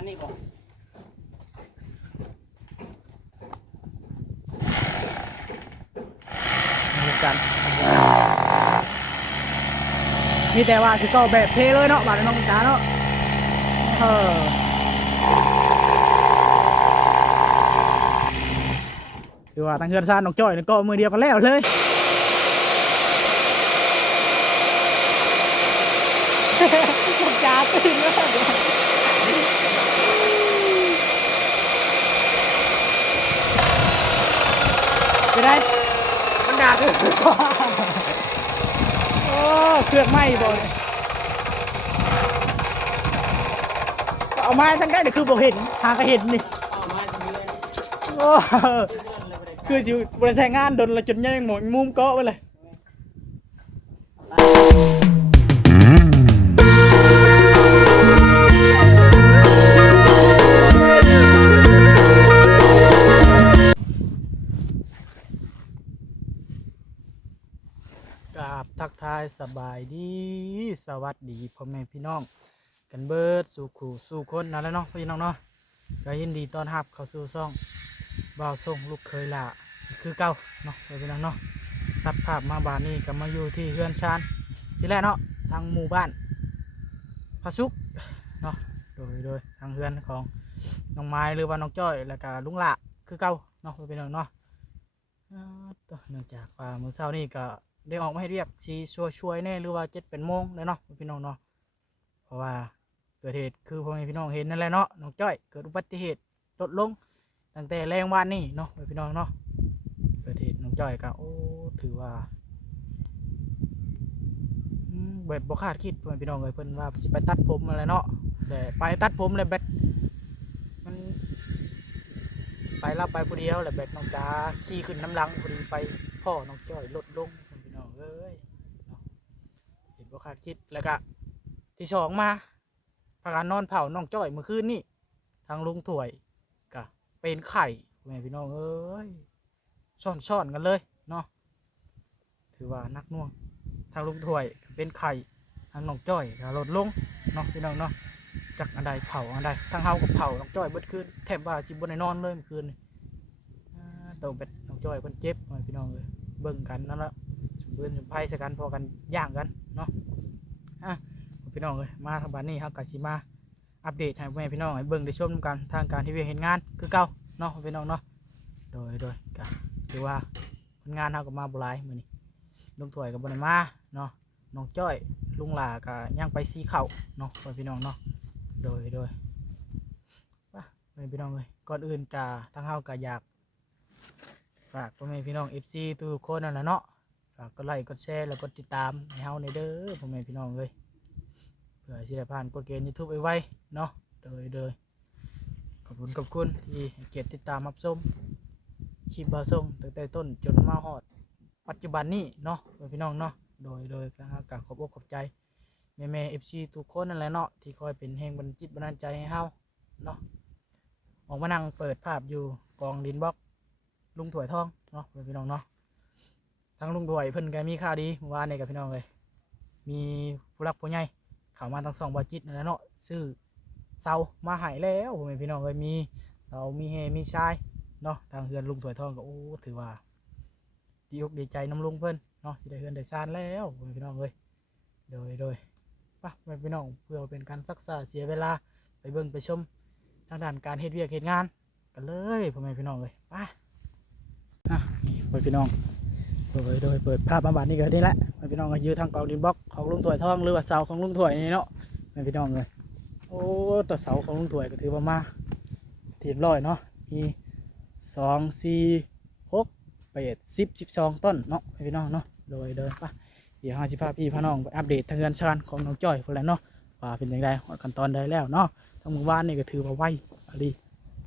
อันนี้บอกเหมือนกันมีแต่ว่าคือก็แบบเทเลยเนาะบาดน้องจ๋าเนาะเออคือว่าทางเฮือนซานน้องจ้อยนี่ก็มือเดียวกันแล้วเลยน้องจ๋าตื่นแล้ว ไปได้มันหนักโอ้เครื่องไหม้บ่เนี่ยเอามาทั้งได้เดี๋ยคือบ่เห็นหาก็เห็นนี่โอ้คือสิบริษัทงานโดนละจนยังหมดมุมเกาะไปเลย สบายดีสวัสดีพ่อแม่พี่น้อง กันเบิดสู่ขู่สู่คนนั่นแหละเนาะพี่น้องเนาะก็ยินดีต้อนรับเข้าสู่ซ่องบ่าวส่งลูกเคยละคือเก่าเนาะพี่น้องเนาะตัดภาพมาบานนี้ก็มาอยู่ที่เฮือนชานที่แรกเนาะทางหมู่บ้านพระสุกเนาะโดยโดยทางเฮือนของน้องไม้หรือว่าน้องจ้อยแล้วก็ลุงละคือเก่าเนาะพี่น้องเนาะเนื่องจากว่ามื้อเช้านี้ก็ ได้ออกมาให้เรียกชีช่วยช่วยแน่หรือว่าเจ็ดเป็นโมงเลยเนาะพี่น้องเนาะเพราะว่าเกิดเหตุคือพ่อแม่พี่น้องเห็นนั่นแหละเนาะน้องจ้อยเกิดอุบัติเหตุรถลงตั้งแต่แรงวานนี่เนาะพี่น้องเนาะเกิดเหตุน้องจ้อยก็โอ้ถือว่าอืมเบ็ดบ่คาดคิดเพื่อนพี่น้องเลยเพิ่นว่าสิไปตัดผมอะไรเนาะแต่ไปตัดผมเลยแบดมันไปรับไปผู้เดียวแหละแบดน้องจ้าขี่ขึ้นน้ำลังพอดีไปพ่อน้องจ้อยลดลง เอ้ยเนาะเห็นบ่คาดคิดแล้วก็ที่สองมาพากันนอนเผาน้องจ้อยเมื่อคืนนี่ทางลุงถวยเป็นไข่แม่พี่น้องเอ้ยซ่อนซ่อนกันเลยเนาะถือว่านักน่วง ทางลุงถวยเป็นไข่ทางน้องจ้อยก็ลดลงเนาะพี่น้องเนาะจากอันใดเผาอันใดทางเฮากับเผาน้องจ้อยเบิดคืนแทบว่าจิบนได้นอนเลยเมื่อคืนนี่อ่าตัวเป็ดน้องจ้อยเพิ่นเจ็บแม่พี่น้องเลยเบิ่งกันนั่นละ สมบูรณ์สมไพ่สกันพอกันย่างกันเนาะอะพี่น้องเลยมาทางบ้านนี้เฮากะสิมาอัปเดตให้แม่พี่น้องให้เบิ่งได้ชมกันทางการที่เวียเห็นงานคือเก่าเนาะพี่น้องเนาะโดยโดยก็ถือว่าผลงานเฮาก็มาบ่หลายมื้อนี้ลุงถวยก็บ่ได้มาเนาะน้องจ้อยลุงหลาก็ย่างไปซีเข่าเนาะพ่อพี่น้องเนาะโดยโดยไปพ่อแม่พี่น้องเอ้ยก่อนอื่นก็ทางเฮาก็อยากฝากพ่อแม่พี่น้อง FC ทุกคนนั่นแหละเนาะ ฝากกดไลค์กดแชร์แล้วกดติดตามให้เฮาในเด้อพ่อแม่พี่น้องเอ้ยเพื่อสิได้ผ่านกฎเกณฑ์ YouTube ไว้เนาะโดยโดยขอบคุณขอบคุณที่ให้เกียรติติดตามรับชมคลิปบาส่งตั้งแต่ต้นจนมาฮอด ปัจจุบันนี้เนาะเพื่อนพี่น้องเนาะโดยโดยนะครับกขอบอกขอบใจแม่แม่เอฟซีทุกคนนั่นแหละเนาะที่คอยเป็นแห่งบันจิตบันดาลใจให้เฮาเนาะออกมานั่งเปิดภาพอยู่กองดินบล็อกลุงถวยทองเนาะเพื่อนพี่น้องเนาะ ทั้งลุงถวยเพิ่นก็มีข่าวดีเมื่อวานนี้กับพี่น้องเลยมีผู้รักผู้ใหญ่เข้ามาทั้งสองบาจิตนั่นแหละเนาะซื้อเสามาใหายแล้วผมพี่น้องเลยมีเสามีเฮมีชายเนาะทางเฮือนลุงถวยทองก็โอ้ถือว่าดีอกดีใจน้ำลุงเพิ่นเนาะสิได้เฮือนได้ซานแล้วผมพี่น้องเลยโดยโดยไป่ะพี่น้องเพื่อเป็นการซักษาเสียเวลาไปเบิ่งไปชมทางด้านการเฮ็ดเวียกเฮ็ดงานกันเลยผมพี่น้องเลยไป่ะอะนี่พ่อพี่น้อง โดยโดยเปิดภาพมาบัดนี้ก็ได้แหละพ่อพี่น้องก็ยืนทางกองดินบล็อกของลุงถวยทองหรือว่าเสาของลุงถวยนี่เนาะแม่พี่น้องเลยโอ้ตัวเสาของลุงถวยก็ถือว่ามาเทียมร้อยเนาะมีสองสี่หกแปดสิบสิบสองต้นเนาะม่พี่น้องเนาะโดยโดยป่ะเดี๋ยวห้าสิพาพี่พาน้องไปอัปเดตทางเงินชานของน้องจ้อยคนแหละเนาะว่าเป็นยังไงฮอดขั้นตอนใดแล้วเนาะทั้งหมู่บ้านนี่ก็ถือว่าไวอะไร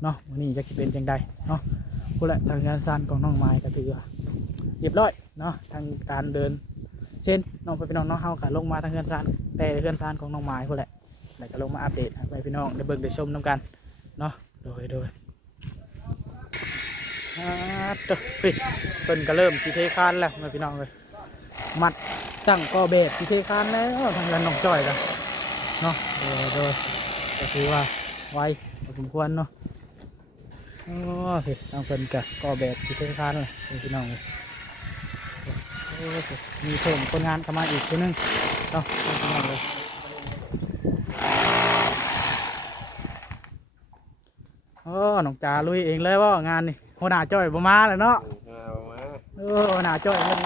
เนาะวันนี้จะเป็นยังไงเนาะคนละทางเงินชานของน้องไม้ก็ถือว่า เรียบร้อยเนาะทางการเดินเส้นน้องไปพี่น้องน้องเฮาก็ลงมาทางเฮือนซานแต่เฮือนซานของน้องไม้พุ่นแหละแล้วก็ลงมาอัปเดตให้ไปพี่น้องได้เบิ่งได้ชมนํกันเนาะโดยโดยอ่าตัวปิดเพิ่นก็เริ่มสิเทคานแล้วไปพี่น้องเลยมัดตั้งก่อเบสสิเทคานแล้วทางเฮือนน้องจ้อยกันเนาะโดยโดยก็คือว่าไวพอสมควรเนาะโอ้สิทางเพิ่นกะก็แบบที่เพิ่นคานเลยพี่น้องเลยโอ้สิ มีเพิ่มคนงานเข้ามาอีกคนนึงเนาะพี่น้องเลยโอ้น้องจ๋าลุยเองเลยว่างานนี่หัวหน้าจ้อยบ่มาแล้วเนาะเอามาเออหัวหน้าจ้อยมัน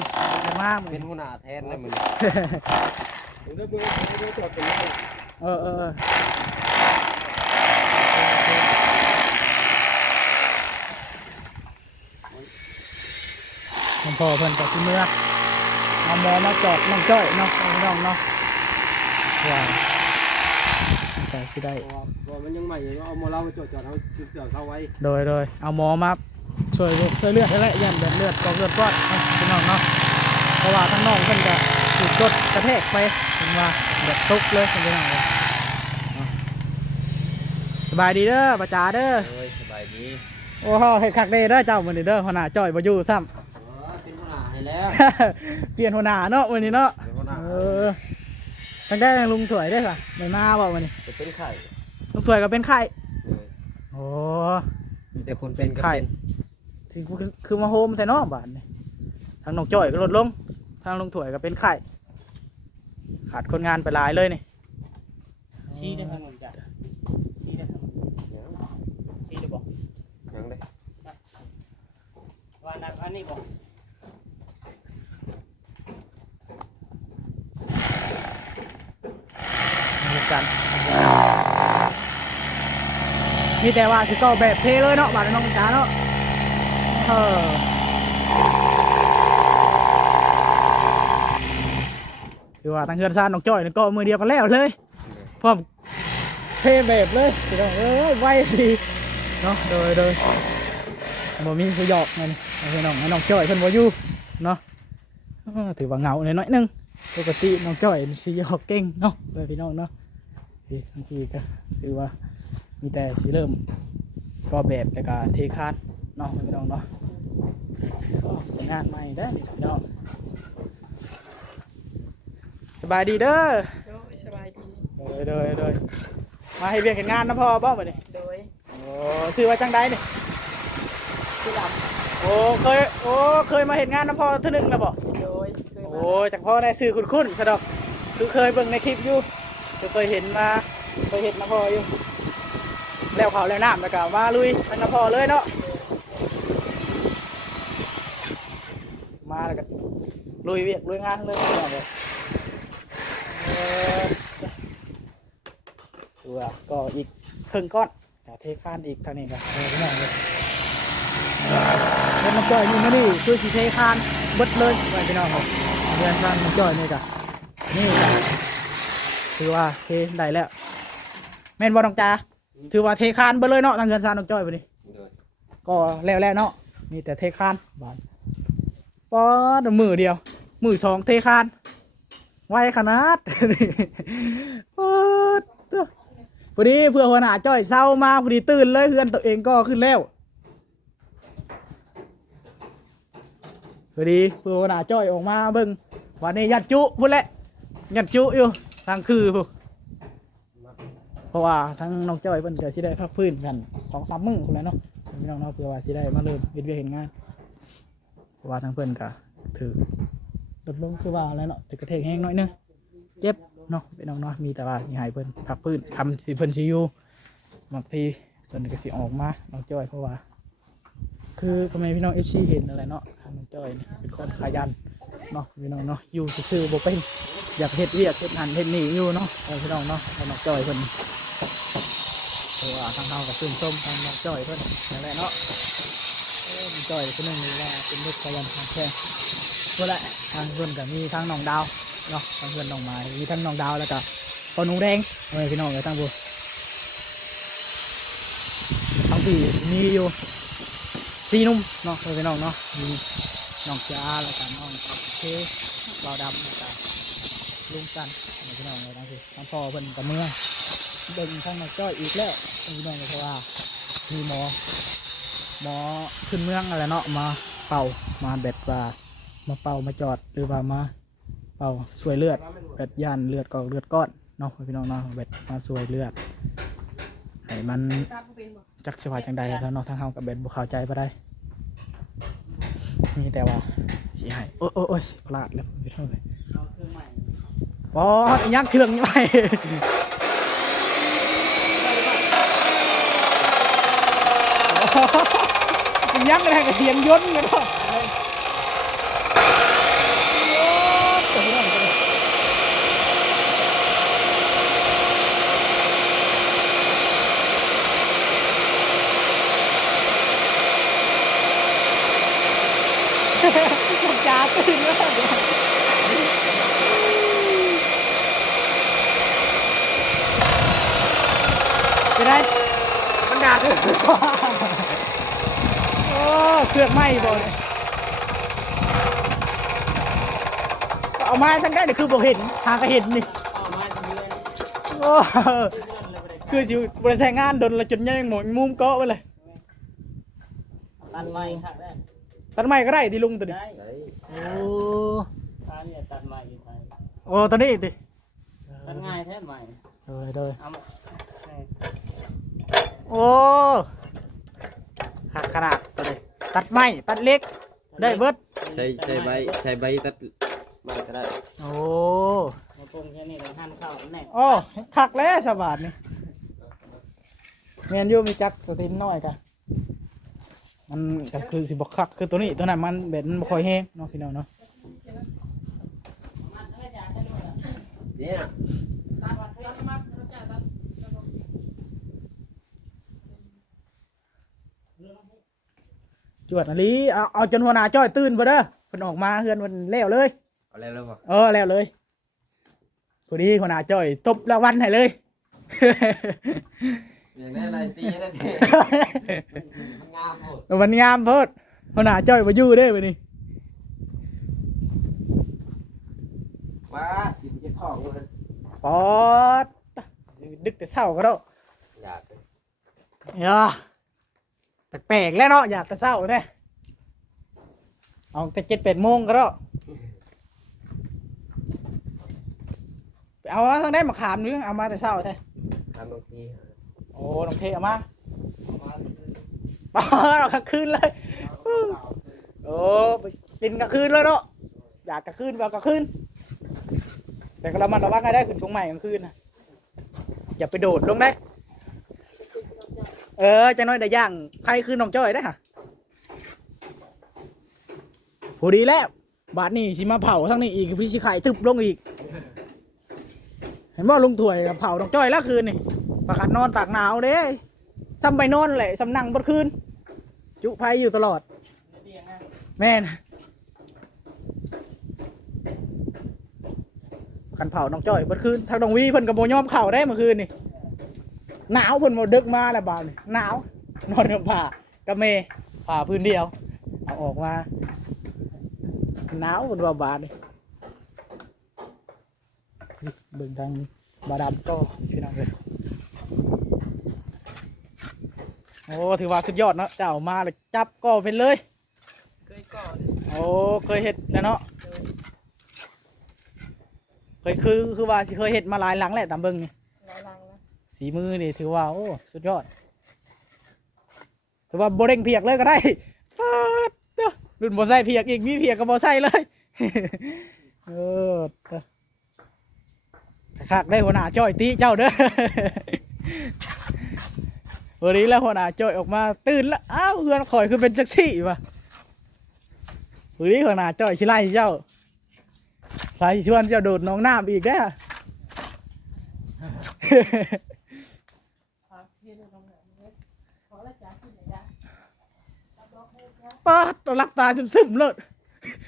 จะมากเป็นหัวหน้าแทนนะมึงมึงได้มือมึงได้จอดเป็นไรเออเออเออหลวงพ่อเพิ่นกับที่เมื่อ เอาหมอมาจอดน้องจ้อยเนาะพี่น้องเนาะว่าแต่สิได้ตัวมันยังใหม่อยู่เอาโมเราจอดจอดเอาจอดเข้าไว้โดยโดยเอาหมอมาช่วยช่วยเลือดให้แหละยันแบบเลือดกองเลือดก้อนเนาะพี่น้องเนาะเพราะว่าทั้งน้องเพิ่นก็ถูกรถกระแทกไปเห็นว่าแบบตุกเลยพี่น้องเลยเนาะสบายดีเด้อประจาเด้อเฮ้ยสบายดีโอ้โหเห็ดคักเด้เด้อเจ้ามื้อนี้เด้อหัวหน้าจ้อยบ่อยู่ซ้เป็นหัวหน้าให้ แล้วำเปลี่ยนหัวหน้าเนาะมื้อนี้เนาะเป็นหัวหน้าเออทางได้ลุงสวยได้อค่ะไม่มาบ่มื้อนี้จะเป็นไข่ลุงสวยก็เป็นไข้โอ้แต่คนเป็นก็ไข่เป็นสิคือคือมาโฮมแต่เนาะบาดนี้ทางน้องจ้อยก็ลดลง ทางลุงสวยก็เป็นไข้ขาดคนงานไปหลายเลยนี่ชี้ได้ครับผมจ้ะชี้ได้ครับชี้ได้บอกยังได้ว่านักอันนี้บอก มีกันมีแต่ว่าสิก็แบบเทเลยเนาะบาดนี้น้องจ๋าเนาะเออคือว่าทางเฮือนซานน้องจ้อยนี่ก็มือเดียวกันแล้วเลยพร้อมเทแบบเลยพี่น้องเอ้ยไวดีเนาะโดยโดยบ่มีผู้หยอกเงินพี่น้องให้น้องจ้อยเพิ่นบ่อยู่เนาะถือว่าเหงาหน่อยนึง ปกติน้องจ้อยสิหยอกเก่งเนาะเพื่อนพี่น้องเนาะพี่บางทีก็คือว่ามีแต่สิเริ่มก็แบบแล้วก็เทคานเนาะพี่น้องเนาะก็เป็นงานใหม่ได้อนี่พี่น้องสบายดีเด้อโดยสบายดีโดยโดยโดยมาให้เวียกเห็นงานนะพ่อบ้าบ่เนี่ยโดยโอ้ซื้อไว้จังได้เนี่ยคือดโอ้เคยโอ้เคยมาเห็นงานนะพ่อเท่านึงแล้วบ่ำโดยเคยโอ้จากพ่อได้ซื้อคุ้นๆสะดอกคือเคยเบิ่งในคลิปอยู่คือเคยเห็นมาเคยเห็นนะพ่ออยู่แล้วเขาแล้วน้ำแล้วก็มาลุยทางนะพ่อเลยเนาะมาแล้วก็ลุยเวียกลุยงานเลยเอาเลยตัวก็อีกครึ่งก้อนเทคานอีกเท่านี้ก็เออพี่น้องเลยเล่นน้ำจ่อยนี่มาดิช่วยสีเทคานเบิดเลยไปพี่น้องครับ เรียนการน้ำจ่อยนี่กะนี่กะถือว่าเทได้แล้วแม่นบอน้องจาถือว่าเทคานเบิดเลยเนาะทางเงินซานน้องจ่อยไปดิก็แล้วแล้วเนาะมีแต่เทคานบานปอดมือเดียว มือสองเทคาน ไวขนาดปอดพอดีเพื่อหัวหน้าจ้อยเศร้ามาพอดีตื่นเลยเพื่อนตัวเองก็ขึ้นแล้วพอดีเพื่อหัวหน้าจ้อยออกมาเบิ่ง วันนี้ยัดจุพุ่นแหละยัดจุอยู่ทางคือพุ่นเพราะว่าทั้งน้องเจ้อยเพิ่นก็สิได้พักพื้นกันสองสามมื้อพุ่นแหล้วเนาะพี่น้องเนาะเพื่อว่าสิได้มาเริ่มเฮ็ดเวียกเห็นงานเพราะว่าทั้งเพิ่นก็ถือลดลงคือว่าแล้วเนาะแต่กระเทงแห้งหน้อยนึงเจ็บเนาะพี่น้องเนาะมีแต่ว่าสิให้เพิ่นพักพื้นคำสิเพิ่นสิอยู่บางทีเพิ่นก็สิออกมาน้องจ้อยเพราะว่า คือก็ไม่พี่น้อง FC เห็นอะไรเนาะน้องจ้อยเป็นคนขยัน เนาะพี่น้องเนาะอยู่ซื่อๆบ่เป็นอยากเฮ็ดเวียกเฮ็ดหันเฮ็ดนี่อยู่เนาะเอาพี่น้องเนาะเอาน้องจ้อยเพิ่นเพราะว่าทางเฮาก็ชื่นชมทางน้องจ้อยเพิ่นนั่นแหละเนาะเออน้องจ้อยคนนึงนี่ว่าเป็นเด็กขยันขันแข็งนั่นแหละทางเพิ่นก็มีทางน้องดาวเนาะทั้งเพื่อนน้องไม้มีทั้งน้องดาวแล้วก็ปอหนูแดงเอ้ยพี่น้องเลยทั้งบุทั้งปีมีอยู่สี่นุ่มเนาะเอ้ยพี่น้องเนาะมีน้องจ้าแล้วก็น้อง เคเบาดำแล้วก็ลุงกันเอ้ยพี่น้องเลยทั้งพี่ทั้งพ่อเพิ่นกับเมื่อเบิ่งทั้งน้องจ้อยอีกแล้วอ้ยพี่น้องเลยเพราะว่ามีหมอ หมอขึ้นเมืองอะไรเนาะมาเป่ามาเบ็ดว่ามาเป่ามาจอดหรือว่ามาเป่าสวยเลือดเบ็ดย่านเลือดก็เลือดก้อนเนาะพี่น้องเนาะเบ็ดมาสวยเลือดให้มันตัดบ่เป็นบ่จักสว่าจังใดแล้วเนาะทางเฮากับเบ็ดบ่เข้าใจบ่ได้มีแต่ว่า สิให้โอ้ยโอ้ยพลาดแล้วพี่น้องเลยเอาเครื่องใหม่อ๋อยังเครื่องใหม่ยังอะไรกับเสียงยนต์กันเนาะโอ้ยพี่น้องกันเลยจ้าตื่นแล้วไปได้มันด่าด้วยโอ้เครื่องไหม้บ่เนี่ยเอามาทั้งได้เดี๋ยวคือบ่เห็นหาก็เห็นนี่เอามาทำเรื่องโอ้เรื่องเลยบ่ได้คือสิบริษัทงานดนละจนยังหมดมุมเกาะไปเลยตัดใหม่ค่ะได้ ตัดไม้ก็ได้ดิลุงตัวนี้ได้โอ้ตาเนี่ยตัดใหม่อยู่ไทยโอ้ตัวนี้ติตัดง่ายแท้ใหม่เดยเดยเอามาเออโอ้หักขนาดตัวนี้ตัดไม้ตัดเล็กได้เบิดใช้ใช้ใบใช้ใบตัดไม้ก็ได้โอ้มาปรุงแค่นี้เราหั่นข้าวแน่โอ้คักแล้วสบาดนี่แมนยูมีจักสตินน้อยกะ มันก็คือสิบอกคักคือตัวนี้ตัวนั้นมันเบ็ดมันบ่ค่อยแห้งเนาะพี่น้องเนาะเนี่ยตัดตัดมัดแล้วจ้ะตัดตัดบ่จวดอันนี้เอาเอาจนหัวหน้าจ้อยตื่นบ่เด้อเพิ่นออกมาเฮือนมันแล้วเลย เอาแล้วแล้วบ่เออแล้วเลยพอดีหัวหน้าจ้อยตบรางวัลให้เลย อย่างนี้อะไรตีนั่นเองมันงามหมดมันงามโพดหัวหน้าจ้อยมาอยู่เด้อบัดนี้ว้าสิบเจ็ดของเลยปอดดึกแต่เช้าก็แล้วอยากเลยอย่าแปลกๆแล้วเนาะอยากแต่เช้าแท้เอาแต่เจ็ดแปดโมงก็แล้วไปเอามาทางได้มาขามนึงเอามาแต่เช้าแท้ทำบางที โอ้น้องเทเอามาป้าเรากลางคืนเลย โอ้ไปกินกลางคืนเลยเนาะอยากกลางคืนแบบกลางคืน แต่ก็ระมัดระวังให้ได้ขึ้นตรงใหม่กลางคืนนะอย่าไปโดดลงได้ เออจะน้อยได้ย่างใครคืนน้องจ้อยได้ค่ะพอดีแล้ว บาทนี้สิมาเผาทั้งนี้อีกพี่สิไข่ตึบลงอีก เห็นว่าลุงถวยกับเผาน้องจ้อยแล้วคืนนี่ ประกาศนอนตากหนาวเด้ซ้ำไปนอนแหละซ้ำนั่งบนคืน จุภัยอยู่ตลอดเตียงนะแม่นคันเผาน้องจ้อยเมื่อคืนทางน้องวีเพิ่นกับโมยอมเข่าได้เมื่อคืนนี่หนาวเพิ่นมาดึกมาแล้วบ่าวนี่หนาวนอนกับผ้ากับเมผ้าพื้นเดียวเอาออกมาหนาวเพิ่นว่าบาดนี่เบิ่งทางบาดาลก็พี่น้องเลย โอ้ถือว่าสุดยอดเนาะเจ้ามาเลยจับก็เป็นเลย เคยก่อนโอ้เคยเห็ดแล้วเนาะเคยคือคือว่าสิเคยเห็ดมาหลายหลังแหละตามเบิ่งนี่หลายลังนะสีมือนี่ถือว่าโอ้สุดยอดถือว่าโบเร่งเพียกเลยก็ได้ปาดเด้อรุ่นโบใส่เพียกอีกมีเพียกก็โบใส่เลยเออคักได้หัวหน้าจ้อยตีเจ้าเด้อ วันนี้แล้วหัวหน้าจ้อยออกมาตื่นแล้วอ้าวเพื่อนข่อยคือเป็นจักซี่วะวันนี้หัวหน้าจ้อยชิไล่เจ้าใครชวนเจ้าโดดหน้องน้ำอีกแกครับพี่ดูตรงไหนเนี่ยขอละจ้ะที่ไหนจ้ะป้าดตัวรับตาจนซึมเลย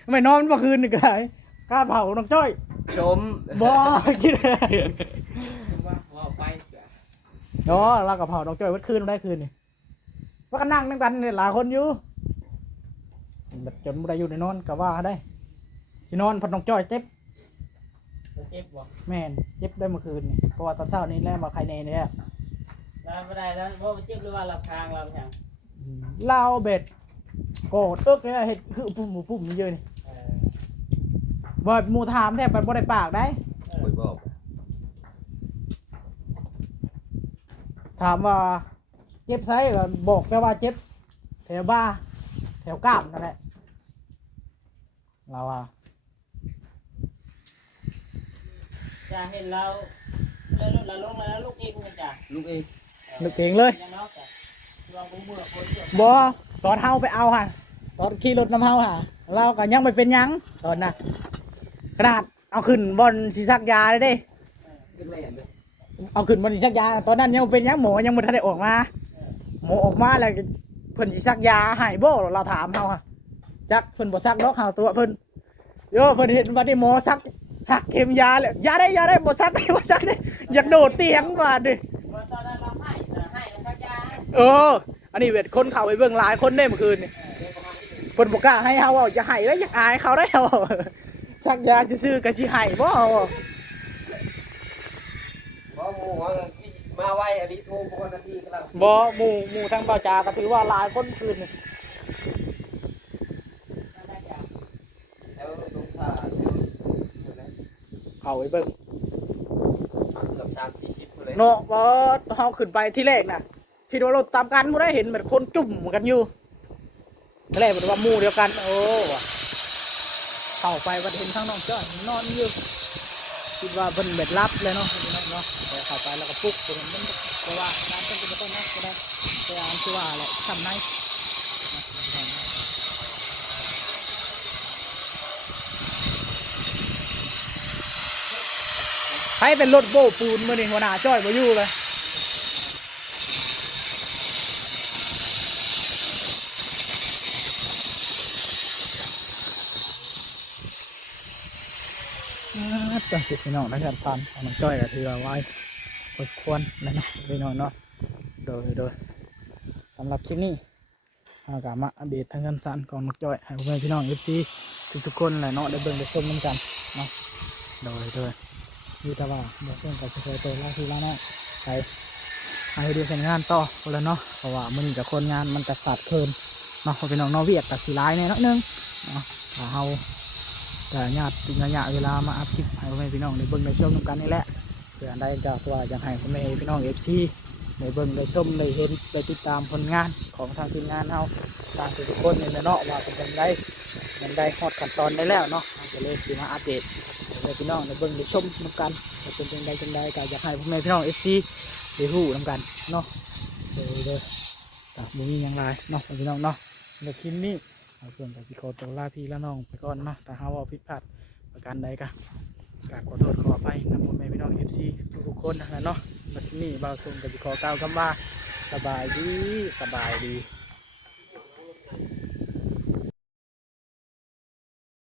ไม่นอนเมื่อคืนนี่ก็ได้กล้าเผาน้องจ้อย ชมบ่คิดเลยว่าว่าไป เนาะเรากับเผาน้องจ้อยเมื่อคืนได้คืนนี่ว่ากันนั่งนั่งกันเนี่ยหลายคนอยู่แบบจนบ่ได้อยู่ในนอนก็ว่าได้สินอนพัดน้องจ้อยเจ็บเจ็บบ่แม่นเจ็บได้เมื่อคืนนี่เพราะว่าตอนเช้านี้แล่มาใครเนเนี่ยแล้วไม่ได้แล้วว่าเจ็บหรือว่าเราคางเราไปทางเล่าเบ็ดโกรธเอิกเนี่ยเห็ดคือปุ่มปุ่มนี่เยอะนี่เออว่าหมูถามแทบมันบ่ได้ปากได้ คุยบอก ถามว่าเจ็บไซก็บอกแค่ว่าเจ็บแถวบ้า แถวกล้ามนั่นแหละเราอะจะเห็นเราแล้วเราลงแล้วลูกเองกันจ้ะลูกเองนึกเองเลยยังนอกจ้ะลองเบื่อคนเดียวบอตอนเฮาไปเอาค่ะ ตอนขี่รถน้ำเฮาค่ะ เราก็ยังไม่เป็นหยังตอนน่ะกระดาษเอาขึ้นบนสีซักยาเลยเด้ ขึ้นเลยอะเเอาขึ้นบนสีซักยาตอนนั้นยังเป็นยังหมอยังไม่ทันได้ออกมาหมอออกมาแล้วเพิ่นสิซักยาให้บ่เราถามเฮาค่ะจักเพิ่นบ่ซักดอกเฮาตัวเพิ่นโยเพิ่นเห็นว่าที่หมอซักหักเข็มยาแล้วยาได้ยาได้บ่ซักได้บ่ซักได้อยากโดดเตียงว่าดิว่าตอนนั้นเราให้แต่ให้มันก็ยาเออ อันนี้เวทคนเข้าไปเบิ่งหลายคนได้เมื่อคืนนี่เพิ่นบ่กล้าให้เฮาเว้าจะให้แล้วอยากอายเขาได้เฮาซักยาซื่อๆก็สิให้บ่บ่ มูว่ามาไวอันนี้โทรปกติกำลังบ่หมู่หมู่ทางเบาจาก็ถือว่าหลายคนคืนนี่แล้วลูกชายเข้าไปเบิ่งเกือบสามสี่สิบเลยเนาะบ่เฮาขึ้นไปที่แรกน่ะพี่ว่ารถตามกันบ่ได้เห็นแบบคนจุ่มกันอยู่ทีแรกบ่ได้ว่าหมู่เดียวกัน โอ้ว่ะเข้าไปว่าเห็นทางน้องจ้อยนอนอยู่คิดว่าเพิ่นเบ็ดรับเลยเนาะพี่น้องเนาะ แล้วก็ปลุกเพิ่นมันแต่ว่าน้ำเพิ่นก็บ่ต้องนะก็ได้แต่อันที่ว่าแหละทำในให้เป็นรถโบปูนมื้อนี้หัวหน้าจ้อยบ่อยู่เลยจังสิพี่น้องนะครับตามเอาน้องจ้อยก็ถือเอไว้ พอควรนะเนาะพี่น้องเนาะโดยโดยสำหรับคลิปนี้เอากลับมาอัปเดตทางการสันของน้องจ้อยให้พ่อแม่พี่น้องเอฟซีทุกๆคนแหละเนาะได้เบิ่งได้ชมกันเนาะโดยโดยมีแต่ว่าเดี๋ยวเพื่อนกับเพื่อนตัวล่าคือล่าเนาะไปให้ดูผลงานต่อคนละเนาะเพราะว่ามันกับคนงานมันจะขาดเคินเนาะพ่อพี่น้องนาะเวียกกับสีร้ายแน่เนาะนึงเนาะเฮาแต่ญาติระยะเวลามาอัพคลิปให้พ่อแม่พี่น้องได้เบิ่งได้ชมนกันนี่แหละ พื่อได้จากตัวอยากให้พ่อแม่พี่น้องเอฟซีได้เบิ่งได้ชมได้เห็นได้ติดตามผลงานของทางทีมงานเฮาตามทุกคนนี่แหละเนาะว่าเป็นจังไดมันได้ฮอดขั้นตอนได้แล้วเนาะเราก็เลยสิมาอัปเดตให้พี่น้องได้เบิ่งได้ชมนกันว่าเป็นจังไดจังไดก็อยากให้พ่อแม่พี่น้องเอฟซีได้ฮู้นกันเนาะเด้อเด้อแต่บ่มีหยังหลายเนาะพี่น้องเนาะในคลิปนี้เอาส่วนกับพี่ขอตัวลาพี่และน้องไปก่อนเนาะแต่หาว่าผิดพลาดประการใดก็ กราบขอโทษขอไปนำมูลแม่พี่น้องเอฟซีทุกๆคนนะแหละเนาะบัดนี้บ่าวส่งกับพี่ขอกล่าวคำว่าสบายดีสบายดี